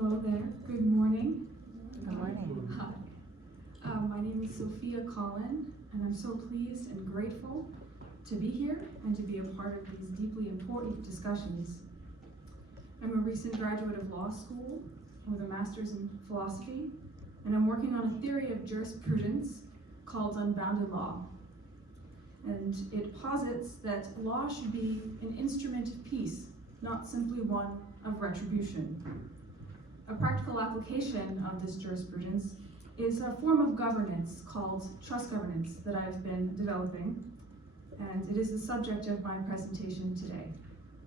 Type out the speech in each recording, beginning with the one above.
Hello there. Good morning. Good morning. Hi. My name is Sofia Collin, and I'm so pleased and grateful to be here and to be a part of these deeply important discussions. I'm a recent graduate of law school with a master's in philosophy, and I'm working on a theory of jurisprudence called Unbounded law. And it posits that law should be an instrument of peace, not simply one of retribution. A practical application of this jurisprudence is a form of governance called trust governance that I've been developing, and it is the subject of my presentation today.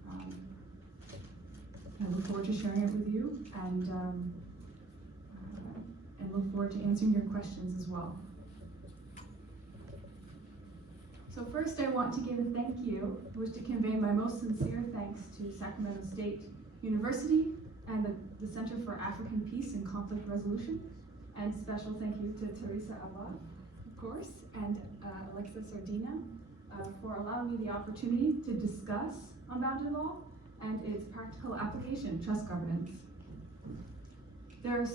I look forward to sharing it with you, and look forward to answering your questions as well. So first I want to give a thank you. I wish to convey my most sincere thanks to Sacramento State University and the Center for African Peace and Conflict Resolution, and special thank you to Teresa Abad, of course, and Alexa Sardina for allowing me the opportunity to discuss Unbounded law and its practical application, trust governance. There are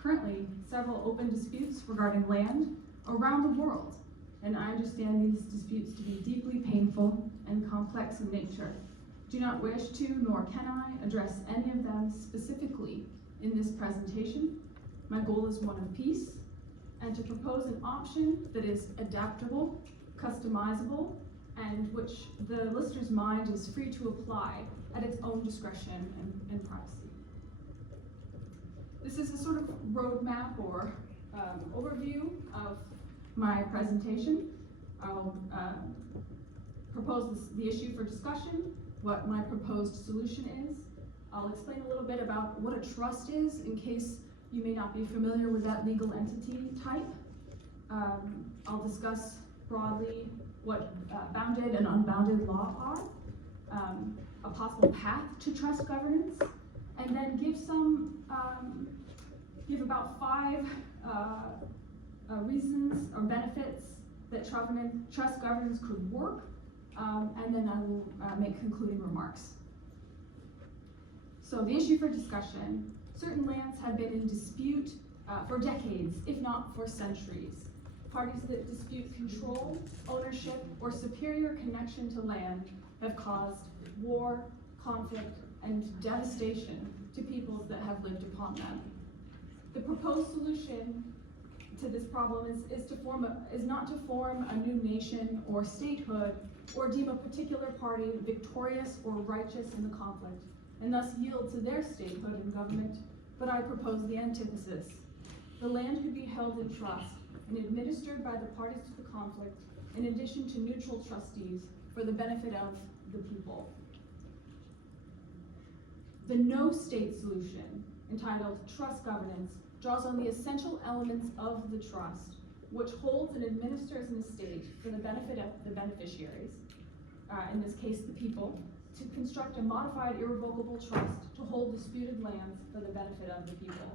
currently several open disputes regarding land around the world, and I understand these disputes to be deeply painful and complex in nature. Do not wish to, nor can I, address any of them specifically in this presentation. My goal is one of peace, and to propose an option that is adaptable, customizable, and which the listener's mind is free to apply at its own discretion and privacy. This is a sort of roadmap or overview of my presentation. I'll propose the issue for discussion, what my proposed solution is. I'll explain a little bit about what a trust is in case you may not be familiar with that legal entity type. I'll discuss broadly what bounded and unbounded law are, a possible path to trust governance, and then give about 5 reasons or benefits that trust governance could work, and then I will make concluding remarks. So the issue for discussion: certain lands have been in dispute for decades, if not for centuries. Parties that dispute control, ownership, or superior connection to land have caused war, conflict, and devastation to peoples that have lived upon them. The proposed solution to this problem is not to form a new nation or statehood, or deem a particular party victorious or righteous in the conflict, and thus yield to their statehood and government, but I propose the antithesis. The land could be held in trust and administered by the parties to the conflict, in addition to neutral trustees, for the benefit of the people. The no-state solution, entitled Trust Governance, draws on the essential elements of the trust, which holds and administers an estate for the benefit of the beneficiaries, in this case the people, to construct a modified irrevocable trust to hold disputed lands for the benefit of the people,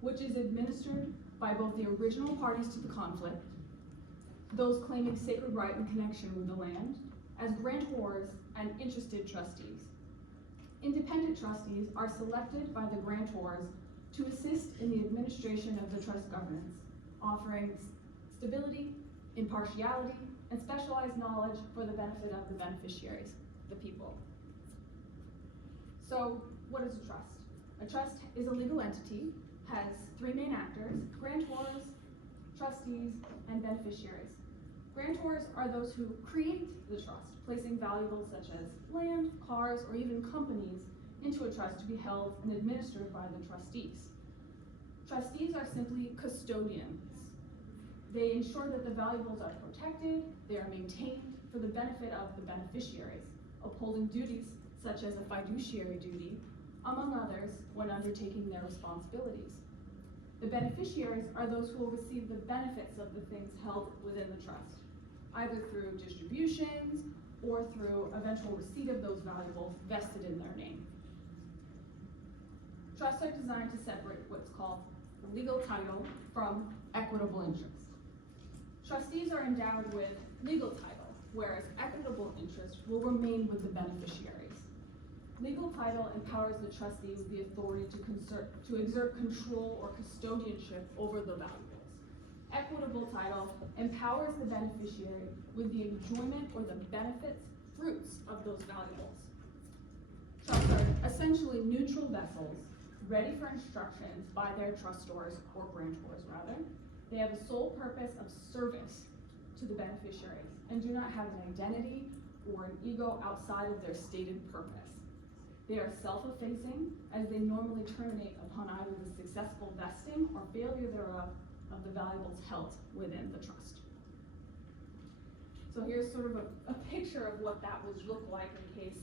which is administered by both the original parties to the conflict, those claiming sacred right and connection with the land, as grantors and interested trustees. Independent trustees are selected by the grantors to assist in the administration of the trust governance, offering stability, impartiality, and specialized knowledge for the benefit of the beneficiaries, the people. So, what is a trust? A trust is a legal entity, has 3 main actors: grantors, trustees, and beneficiaries. Grantors are those who create the trust, placing valuables such as land, cars, or even companies into a trust to be held and administered by the trustees. Trustees are simply custodians. They ensure that the valuables are protected, they are maintained for the benefit of the beneficiaries, upholding duties such as a fiduciary duty, among others, when undertaking their responsibilities. The beneficiaries are those who will receive the benefits of the things held within the trust, either through distributions or through eventual receipt of those valuables vested in their name. Trusts are designed to separate what's called legal title from equitable interest. Trustees are endowed with legal title, whereas equitable interest will remain with the beneficiaries. Legal title empowers the trustee with the authority to exert control or custodianship over the valuables. Equitable title empowers the beneficiary with the enjoyment or the benefits, fruits of those valuables. Trusts are essentially neutral vessels, ready for instructions by their trustors or grantors rather. They have a sole purpose of service to the beneficiaries and do not have an identity or an ego outside of their stated purpose. They are self-effacing, as they normally terminate upon either the successful vesting or failure thereof of the valuables held within the trust. So here's sort of a picture of what that would look like in case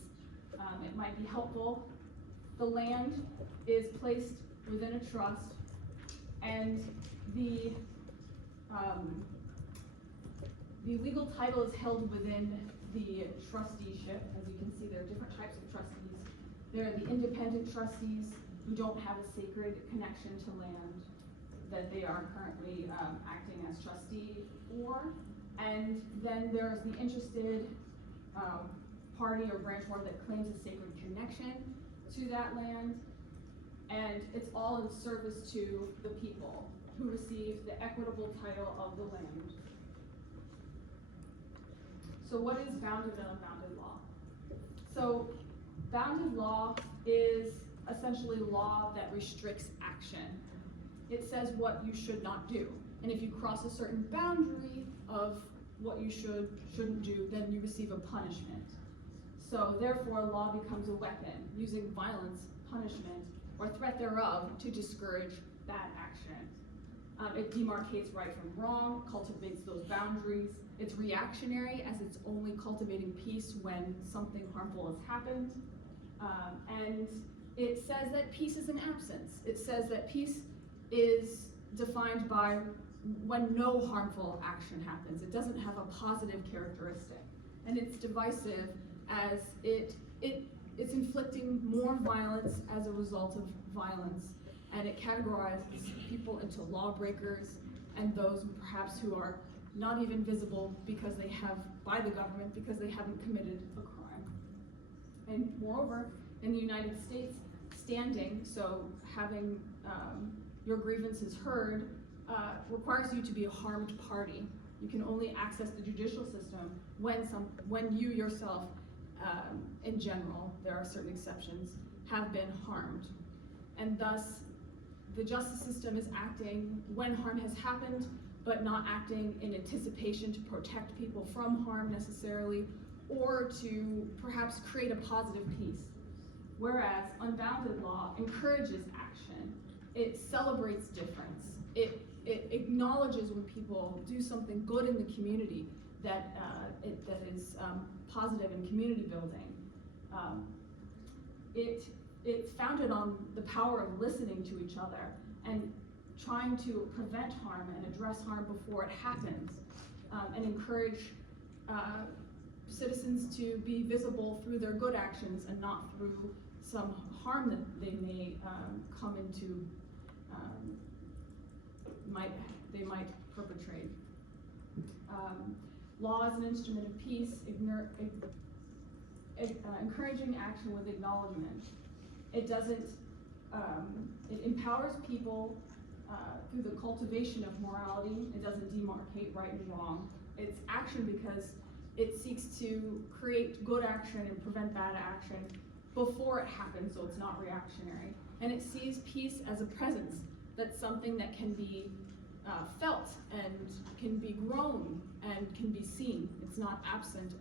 it might be helpful. The land is placed within a trust, and the legal title is held within the trusteeship. As you can see, there are different types of trustees. There are the independent trustees who don't have a sacred connection to land that they are currently acting as trustee for. And then there's the interested party or grantor that claims a sacred connection to that land. And it's all in service to the people who receive the equitable title of the land. So what is bounded and unbounded law? So bounded law is essentially law that restricts action. It says what you should not do. And if you cross a certain boundary of what you shouldn't do, then you receive a punishment. So therefore, law becomes a weapon, using violence, punishment, or threat thereof to discourage bad action. It demarcates right from wrong, cultivates those boundaries. It's reactionary, as it's only cultivating peace when something harmful has happened. And it says that peace is an absence. It says that peace is defined by when no harmful action happens. It doesn't have a positive characteristic. And it's divisive, as it's inflicting more violence as a result of violence. And it categorizes people into lawbreakers and those perhaps who are not even visible because they have, by the government, because they haven't committed a crime. And moreover, in the United States, standing, so having your grievances heard, requires you to be a harmed party. You can only access the judicial system when you yourself, in general, there are certain exceptions, have been harmed. And thus, the justice system is acting when harm has happened, but not acting in anticipation to protect people from harm necessarily, or to perhaps create a positive peace. Whereas unbounded law encourages action. It celebrates difference. It acknowledges when people do something good in the community that is positive in community building. It's founded on the power of listening to each other and trying to prevent harm and address harm before it happens, and encourage citizens to be visible through their good actions and not through some harm that they may come into, they might perpetrate. Law is an instrument of peace, encouraging action with acknowledgement. It doesn't, it empowers people through the cultivation of morality. It doesn't demarcate right and wrong. It's action because it seeks to create good action and prevent bad action before it happens, so it's not reactionary. And it sees peace as a presence. That's something that can be felt and can be grown and can be seen. It's not absent,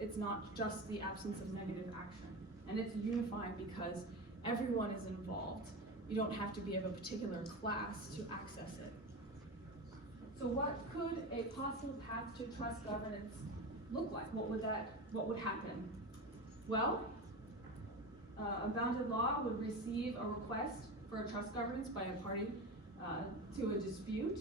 it's not just the absence of negative action. And it's unifying because everyone is involved. You don't have to be of a particular class to access it. So what could a possible path to trust governance look like? What would happen? Well, unbounded law would receive a request for a trust governance by a party to a dispute.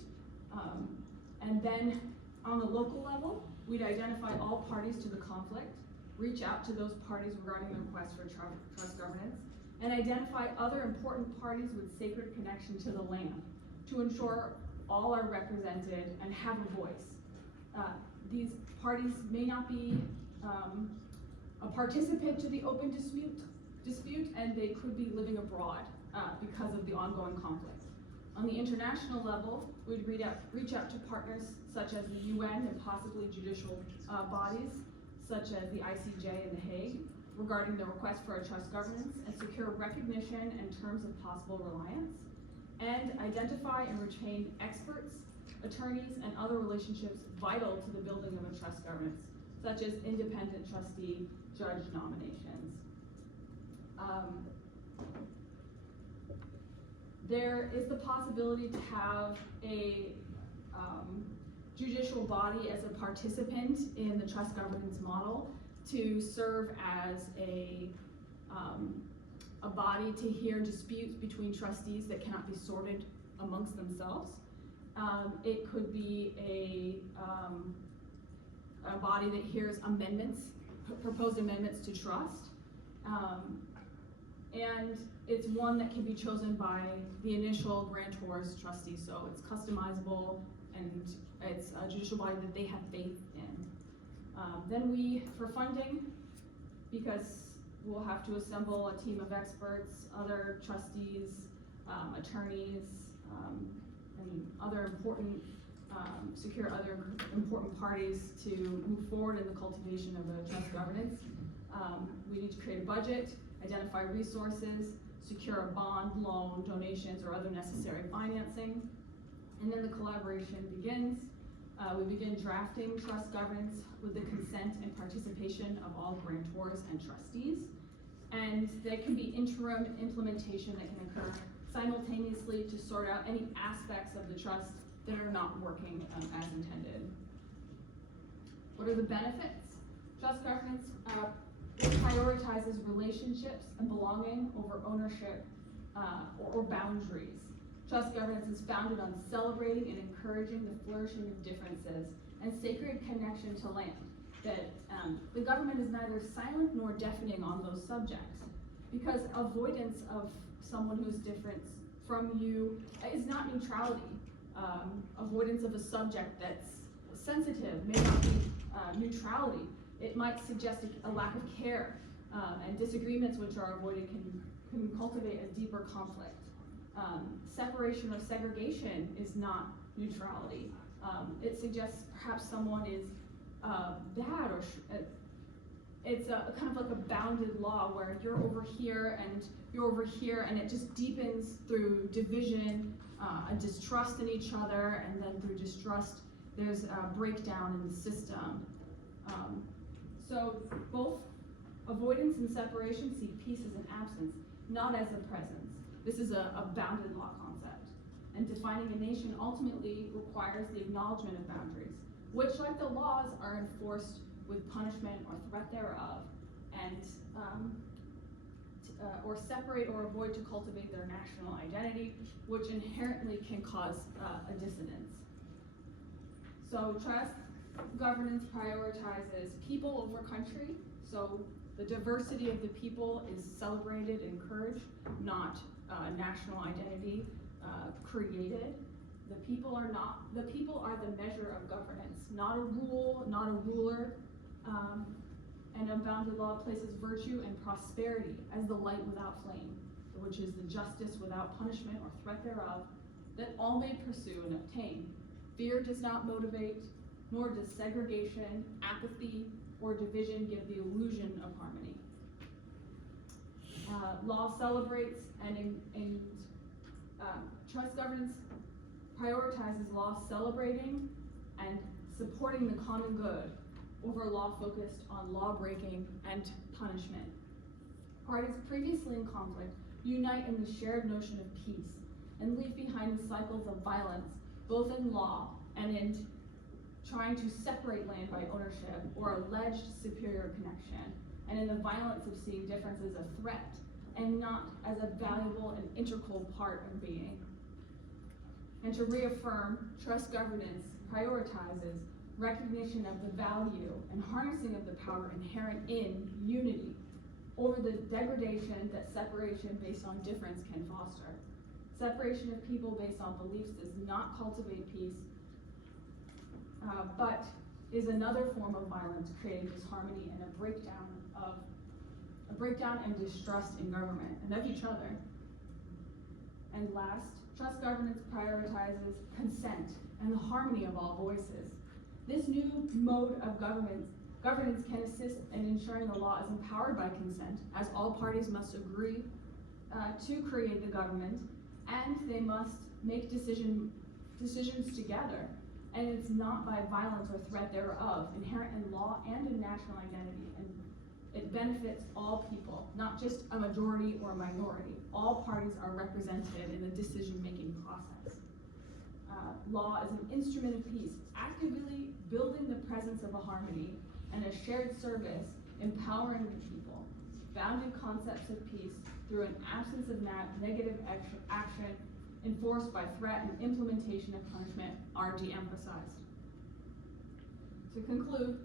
And then on the local level, we'd identify all parties to the conflict, reach out to those parties regarding the request for trust governance, and identify other important parties with sacred connection to the land to ensure all are represented and have a voice. These parties may not be a participant to the open dispute, and they could be living abroad because of the ongoing conflict. On the international level, we'd reach out to partners such as the UN and possibly judicial bodies, such as the ICJ in The Hague, regarding the request for a trust governance, and secure recognition and terms of possible reliance, and identify and retain experts, attorneys, and other relationships vital to the building of a trust governance, such as independent trustee judge nominations. There is the possibility to have a judicial body as a participant in the trust governance model to serve as a body to hear disputes between trustees that cannot be sorted amongst themselves. It could be a body that hears amendments, proposed amendments to trust. And it's one that can be chosen by the initial grantor's trustee, so it's customizable and it's a judicial body that they have faith in. Then we, for funding, because we'll have to assemble a team of experts, other trustees, attorneys, and other important, secure other important parties to move forward in the cultivation of a trust governance. We need to create a budget, identify resources, secure a bond, loan, donations, or other necessary financing. And then the collaboration begins. We begin drafting trust governance with the consent and participation of all grantors and trustees. And there can be interim implementation that can occur simultaneously to sort out any aspects of the trust that are not working as intended. What are the benefits? Trust governance prioritizes relationships and belonging over ownership or boundaries. Trust governance is founded on celebrating and encouraging the flourishing of differences and sacred connection to land. That the government is neither silent nor deafening on those subjects, because avoidance of someone who is different from you is not neutrality. Avoidance of a subject that's sensitive may not be neutrality. It might suggest a lack of care, and disagreements which are avoided can cultivate a deeper conflict. Separation or segregation is not neutrality. It suggests perhaps someone is bad, or it's a kind of like a bounded law where you're over here and you're over here, and it just deepens through division, a distrust in each other, and then through distrust there's a breakdown in the system. So both avoidance and separation see peace as an absence, not as a presence. This is a bounded law concept. And defining a nation ultimately requires the acknowledgement of boundaries, which, like the laws, are enforced with punishment or threat thereof, and or separate or avoid to cultivate their national identity, which inherently can cause a dissonance. So trust governance prioritizes people over country, so the diversity of the people is celebrated, encouraged, not national identity created. The people are the measure of governance, not a rule, not a ruler. And Unbounded law places virtue and prosperity as the light without flame, which is the justice without punishment or threat thereof, that all may pursue and obtain. Fear does not motivate, nor does segregation, apathy, or division give the illusion of harmony. Law celebrates and trust governance prioritizes law celebrating and supporting the common good over law focused on law breaking and punishment. Parties previously in conflict unite in the shared notion of peace and leave behind the cycles of violence, both in law and in trying to separate land by ownership or alleged superior connection, and in the violence of seeing difference as a threat and not as a valuable and integral part of being. And to reaffirm, trust governance prioritizes recognition of the value and harnessing of the power inherent in unity over the degradation that separation based on difference can foster. Separation of people based on beliefs does not cultivate peace, but is another form of violence, creating disharmony and a breakdown of a breakdown and distrust in government and of each other. And last, trust governance prioritizes consent and the harmony of all voices. This new mode of governance can assist in ensuring the law is empowered by consent, as all parties must agree to create the government, and they must make decisions together. And it's not by violence or threat thereof, inherent in law and in national identity. And it benefits all people, not just a majority or a minority. All parties are represented in the decision-making process. Law is an instrument of peace, actively building the presence of a harmony and a shared service, empowering the people. Founded concepts of peace through an absence of negative action enforced by threat and implementation of punishment are de-emphasized. To conclude,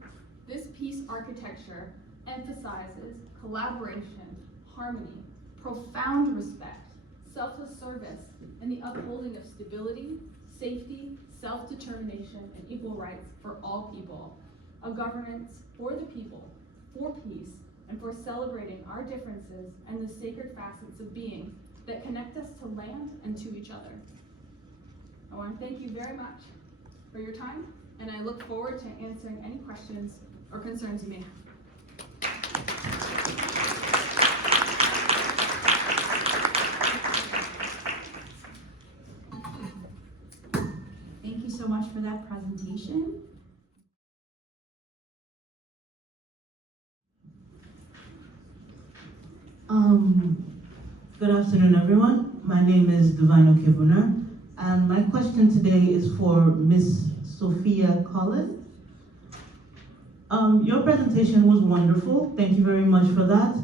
this peace architecture emphasizes collaboration, harmony, profound respect, selfless service, and the upholding of stability, safety, self-determination, and equal rights for all people. A governance for the people, for peace, and for celebrating our differences and the sacred facets of being that connect us to land and to each other. I want to thank you very much for your time, and I look forward to answering any questions or concerns you may have. Thank you so much for that presentation. Good afternoon, everyone. My name is Divine Okebuna, and my question today is for Miss Sofia Collin. Your presentation was wonderful. Thank you very much for that.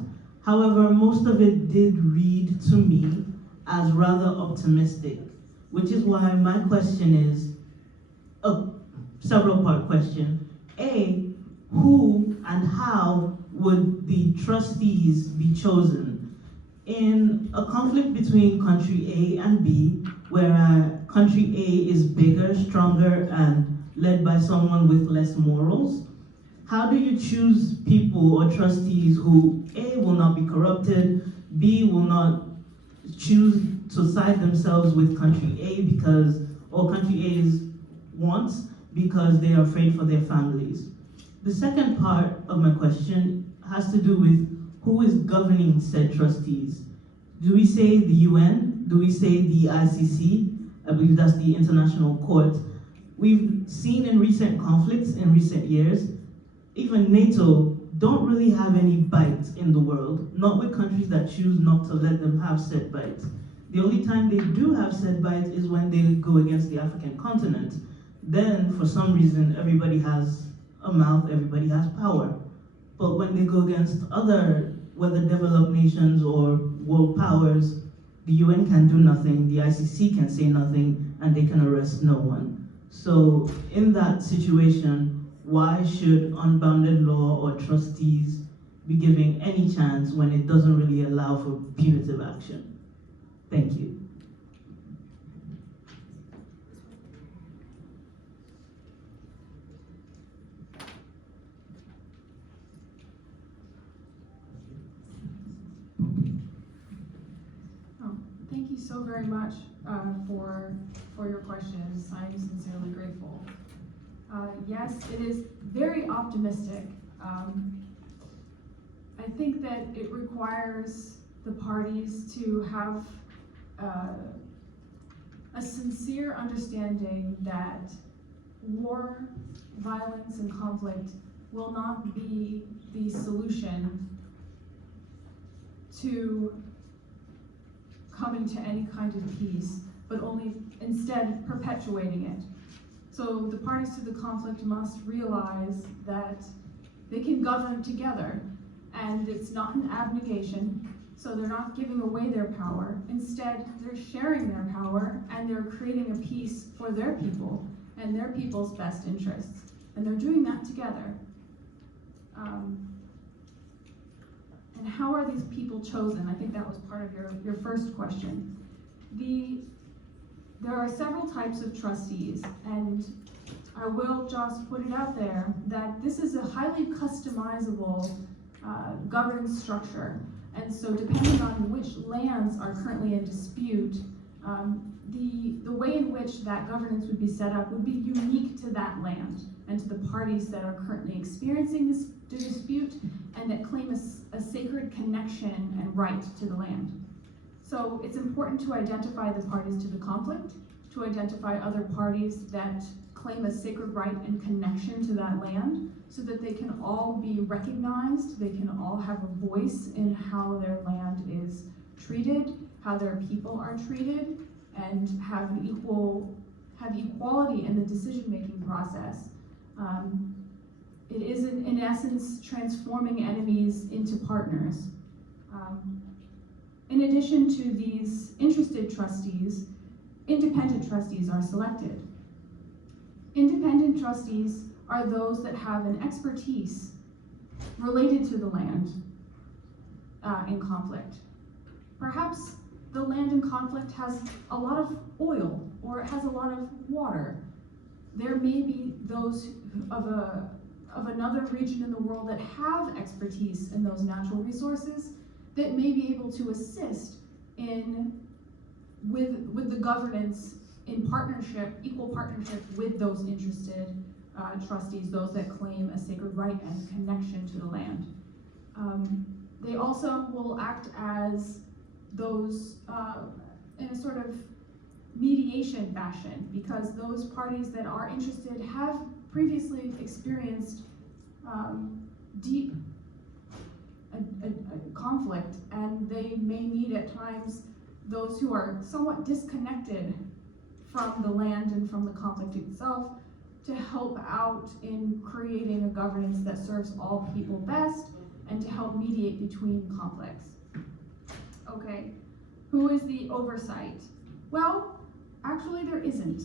However, most of it did read to me as rather optimistic, which is why my question is a several-part question. A, who and how would the trustees be chosen? In a conflict between country A and B, where country A is bigger, stronger, and led by someone with less morals, how do you choose people or trustees who A, will not be corrupted, B, will not choose to side themselves with country A or country A's wants because they are afraid for their families? The second part of my question has to do with who is governing said trustees. Do we say the UN? Do we say the ICC? I believe that's the International Court. We've seen in recent conflicts in recent years, even NATO don't really have any bite in the world, not with countries that choose not to let them have said bite. The only time they do have said bite is when they go against the African continent. Then, for some reason, everybody has a mouth, everybody has power. But when they go against other, whether developed nations or world powers, the UN can do nothing, the ICC can say nothing, and they can arrest no one. So in that situation, why should unbounded law or trustees be giving any chance when it doesn't really allow for punitive action? Thank you. Thank you so very much for your questions. I'm sincerely grateful. Yes, it is very optimistic. I think that it requires the parties to have a sincere understanding that war, violence, and conflict will not be the solution to coming to any kind of peace, but only instead perpetuating it. So the parties to the conflict must realize that they can govern together, and it's not an abnegation, so they're not giving away their power. Instead, they're sharing their power, and they're creating a peace for their people and their people's best interests. And they're doing that together. And how are these people chosen? I think that was part of your first question. There are several types of trustees, and I will just put it out there that this is a highly customizable governance structure. And so depending on which lands are currently in dispute, the way in which that governance would be set up would be unique to that land and to the parties that are currently experiencing the dispute and that claim a sacred connection and right to the land. So it's important to identify the parties to the conflict, to identify other parties that claim a sacred right and connection to that land, so that they can all be recognized, they can all have a voice in how their land is treated, how their people are treated, and have equality in the decision-making process. It is, in essence, transforming enemies into partners. In addition to these interested trustees, independent trustees are selected. Independent trustees are those that have an expertise related to the land in conflict. Perhaps the land in conflict has a lot of oil or it has a lot of water. There may be those of another region in the world that have expertise in those natural resources that may be able to assist with the governance in partnership, equal partnership with those interested trustees, those that claim a sacred right and connection to the land. They also will act as those in a sort of mediation fashion, because those parties that are interested have previously experienced deep conflict, and they may need at times those who are somewhat disconnected from the land and from the conflict itself to help out in creating a governance that serves all people best and to help mediate between conflicts. Okay, who is the oversight? Well, actually there isn't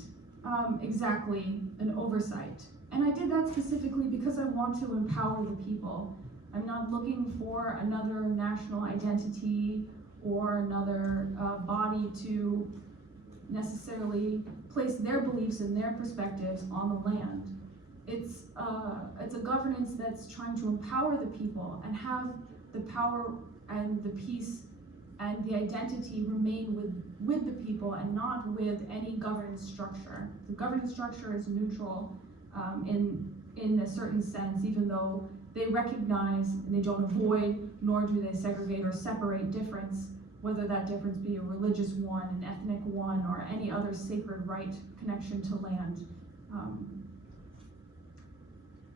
exactly an oversight. And I did that specifically because I want to empower the people. I'm not looking for another national identity or another body to necessarily place their beliefs and their perspectives on the land. It's a governance that's trying to empower the people and have the power and the peace and the identity remain with the people and not with any governance structure. The governance structure is neutral in a certain sense, even though they recognize and they don't avoid, nor do they segregate or separate difference, whether that difference be a religious one, an ethnic one, or any other sacred right connection to land.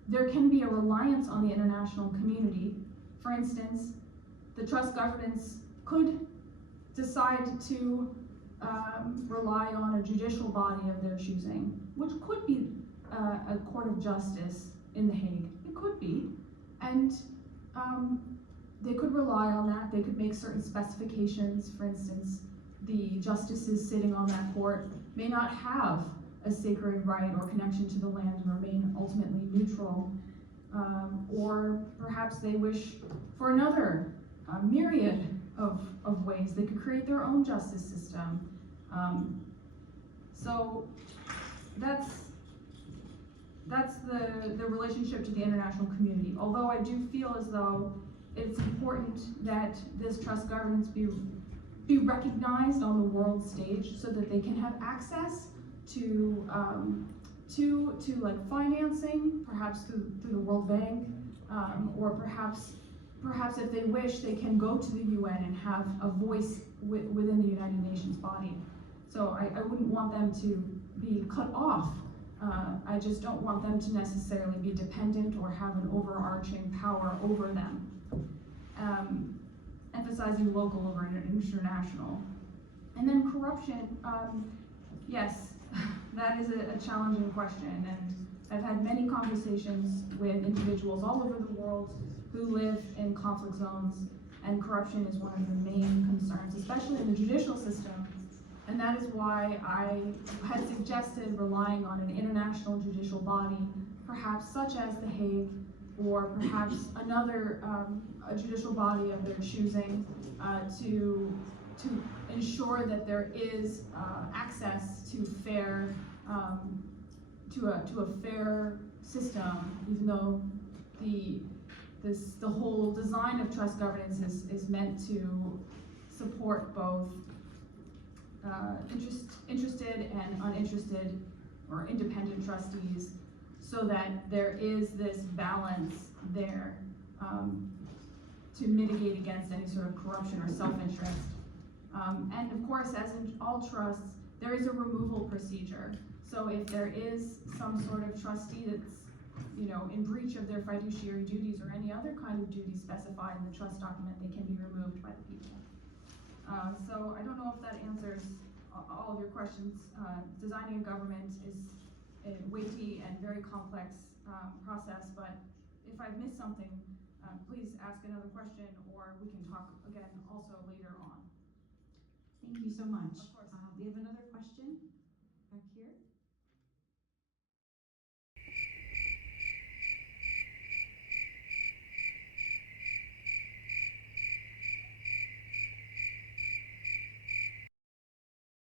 There can be a reliance on the international community. For instance, the trust governance could decide to rely on a judicial body of their choosing, which could be a court of justice in The Hague. It could be. And they could rely on that. They could make certain specifications. For instance, the justices sitting on that court may not have a sacred right or connection to the land and remain ultimately neutral. Or perhaps they wish for another myriad of ways. They could create their own justice system. So that's the relationship to the international community. Although I do feel as though it's important that this trust governance be recognized on the world stage so that they can have access to like financing, perhaps through the World Bank, or perhaps if they wish, they can go to the UN and have a voice within the United Nations body. So I wouldn't want them to be cut off. I just don't want them to necessarily be dependent or have an overarching power over them. Emphasizing local over international. And then corruption, yes, that is a challenging question, and I've had many conversations with individuals all over the world who live in conflict zones, and corruption is one of the main concerns, especially in the judicial system. And that is why I had suggested relying on an international judicial body, perhaps such as The Hague, or perhaps another a judicial body of their choosing, to ensure that there is access to fair to a fair system, even though the whole design of trust governance is meant to support both interested and uninterested or independent trustees, so that there is this balance there to mitigate against any sort of corruption or self-interest. And of course, as in all trusts, there is a removal procedure. So if there is some sort of trustee that's, in breach of their fiduciary duties or any other kind of duty specified in the trust document, they can be removed by the people. So I don't know if that answers all of your questions. Designing a government is a weighty and very complex process, but if I've missed something, please ask another question, or we can talk again also later on. Thank you so much. Of course. We have another